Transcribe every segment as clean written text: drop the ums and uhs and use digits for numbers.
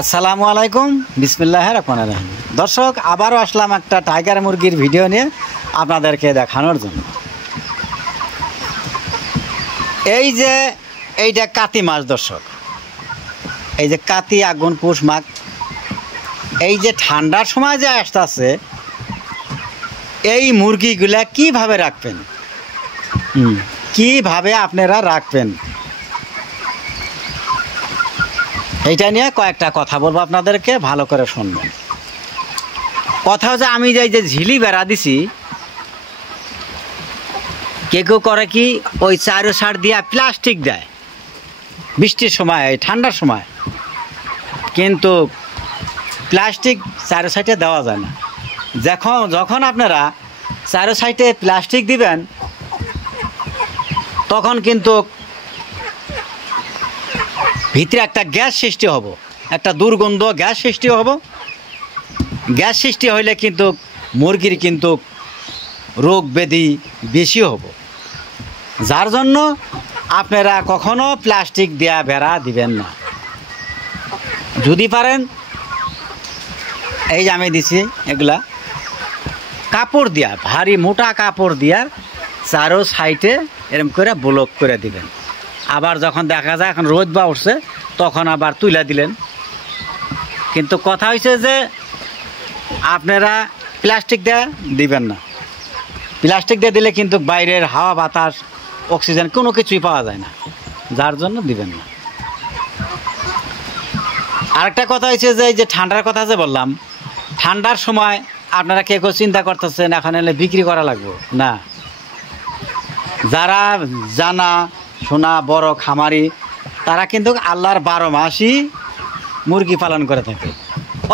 আসসালামু আলাইকুম, বিসমিল্লাহির রহমানির রহিম। দর্শক, আবারও আসলাম একটা টাইগার মুরগির ভিডিও নিয়ে আপনাদেরকে দেখানোর জন্য। এই যে এইটা কাতি মাছ দর্শক, এই যে কাতি, আগুন, পুষ, মাঘ, এই যে ঠান্ডার সময় যে আসতেছে, এই মুরগিগুলা কিভাবে রাখবেন, কিভাবে আপনারা রাখবেন, এইটা নিয়ে কয়েকটা কথা বলবো আপনাদেরকে, ভালো করে শুনবেন। কথা হচ্ছে, আমি যে ঝিলি বেড়া দিছি, কেউ করে কি ওই চারো সার দিয়া প্লাস্টিক দেয় বৃষ্টির সময়, ঠান্ডার সময়, কিন্তু প্লাস্টিক চারো সাইডে দেওয়া যায় না। যখন আপনারা চারো সাইডে প্লাস্টিক দিবেন, তখন কিন্তু ভিতরে একটা গ্যাস সৃষ্টি হব, একটা দুর্গন্ধ গ্যাস সৃষ্টি হব। গ্যাস সৃষ্টি হইলে কিন্তু মুরগির কিন্তু রোগ ব্যাধি বেশি হব। যার জন্য আপনারা কখনো প্লাস্টিক দেয়া বেড়া দিবেন না। যদি পারেন, এই যে আমি দিছি এগুলা কাপড় দিয়া, ভারী মোটা কাপড় দিয়া চারো সাইডে এরকম করে ব্লক করে দিবেন। আবার যখন দেখা যায় এখন রোদ বা উঠছে, তখন আবার তুলে দিলেন। কিন্তু কথা হয়েছে যে আপনারা প্লাস্টিক দিয়ে দিবেন না। প্লাস্টিক দিয়ে দিলে কিন্তু বাইরের হাওয়া, বাতাস, অক্সিজেন কোনো কিছুই পাওয়া যায় না, যার জন্য দিবেন না। আরেকটা কথা হয়েছে যে, এই যে ঠান্ডার কথা যে বললাম, ঠান্ডার সময় আপনারা কেউ চিন্তা করতেছেন এখন এলে বিক্রি করা লাগবে না। যারা জানা শোনা বড় খামারি, তারা কিন্তু আল্লাহর 12 মাসই মুরগি পালন করে থাকে।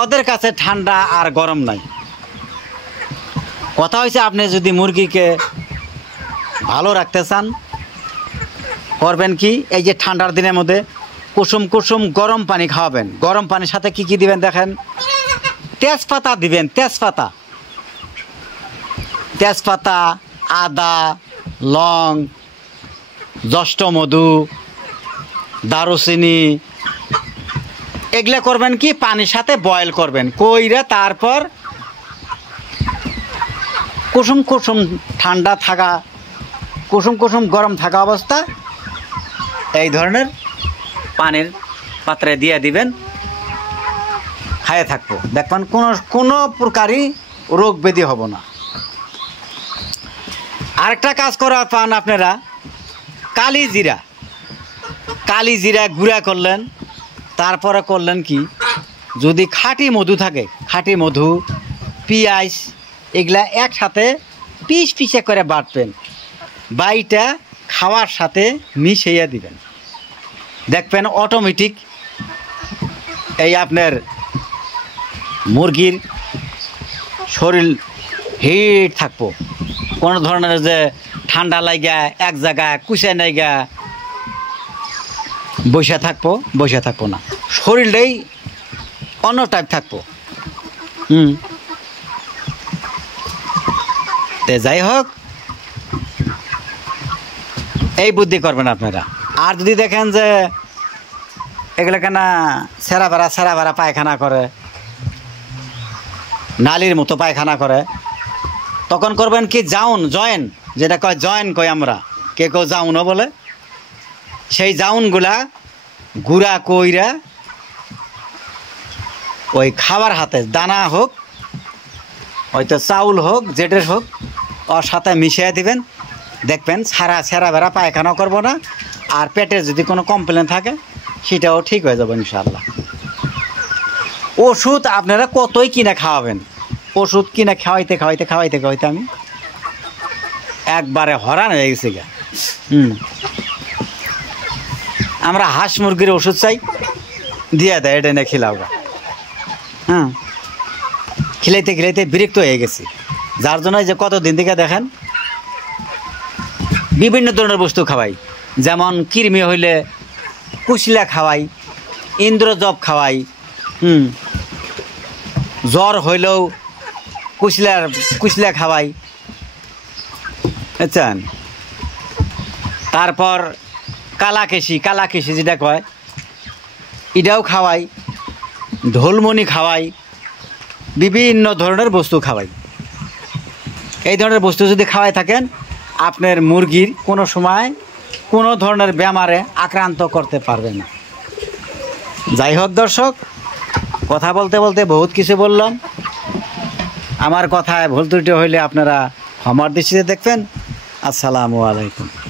ওদের কাছে ঠান্ডা আর গরম নাই। কথা হয়েছে, আপনি যদি মুরগিকে ভালো রাখতে চান, করবেন কি, এই যে ঠান্ডার দিনের মধ্যে কুসুম কুসুম গরম পানি খাওয়াবেন। গরম পানির সাথে কি কি দিবেন দেখেন, তেজপাতা দিবেন, তেজপাতা, আদা, লং, জ্যৈষ্ঠ মধু, দারুচিনি, এগুলা করবেন কি পানির সাথে বয়েল করবেন, কইরা তারপর কুসুম কুসুম ঠান্ডা থাকা, কুসুম কুসুম গরম থাকা অবস্থা এই ধরনের পানির পাত্রে দিয়ে দিবেন, খাইয়ে থাকবো। দেখবেন কোনো প্রকারই রোগ ব্যাধি হব না। আরেকটা কাজ করা পান আপনারা, কালি জিরা গুঁড়া করলেন। তারপরে করলেন কি, যদি খাঁটি মধু থাকে, খাঁটি মধু, পেঁয়াজ, এগুলা একসাথে পিসে করে বাটবেন, বাইটা খাওয়ার সাথে মিশিয়ে দিবেন। দেখবেন অটোমেটিক এই আপনার মুরগির শরীর হিট থাকবো। কোনো ধরনের যে ঠান্ডা লাগা এক জায়গায় কুচে নাইগা বসে থাকবো না, শরীরটাই অন্য টাইপ থাকবো। যাই হোক, এই বুদ্ধি করবেন আপনারা। আর যদি দেখেন যে এগুলো কেনা সেরা বেড়া পায়খানা করে, নালির মতো পায়খানা করে, তখন করবেন কি, জয়েন যেটা কয়, জয়েন কয় আমরা, কেউ জাউনও বলে, সেই জাউনগুলা গুঁড়া কইরা ওই খাবার হাতে, দানা হোক, হয়তো চাউল হোক, যেটার হোক, ওর সাথে মিশিয়ে দিবেন। দেখবেন সেরা বেড়া পায়খানাও করবো না। আর পেটে যদি কোনো কমপ্লেন থাকে, সেটাও ঠিক হয়ে যাবে ইনশাআল্লাহ। ওষুধ আপনারা কতই কিনে খাওয়াবেন, ওষুধ কিনে খাওয়াইতে আমি একবারে হরান হয়ে গেছি গা। আমরা হাঁস মুরগির ওষুধ চাই, দিয়ে দেয়, এটা নিয়ে খিলাও গা। খিলাইতে বিরক্ত হয়ে গেছি। যার জন্য যে কতদিন থেকে দেখেন বিভিন্ন ধরনের বস্তু খাওয়াই, যেমন কৃমি হইলে কুশলা খাওয়াই, ইন্দ্রজব খাওয়াই, জ্বর হইলেও কুশলা খাওয়াই, বুঝছেন। তারপর কালাকেশি যেটা কয়, এটাও খাওয়াই। ঢোলমণি খাওয়াই, বিভিন্ন ধরনের বস্তু খাওয়াই। এই ধরনের বস্তু যদি খাওয়াই থাকেন, আপনার মুরগির কোনো সময় কোনো ধরনের বেমারে আক্রান্ত করতে পারবে না। যাই হোক দর্শক, কথা বলতে বলতে বহুত কিছু বললাম। আমার কথায় ভুল ত্রুটি হইলে আপনারা ক্ষমার দৃষ্টিতে দেখবেন। আসসালামু আলাইকুম।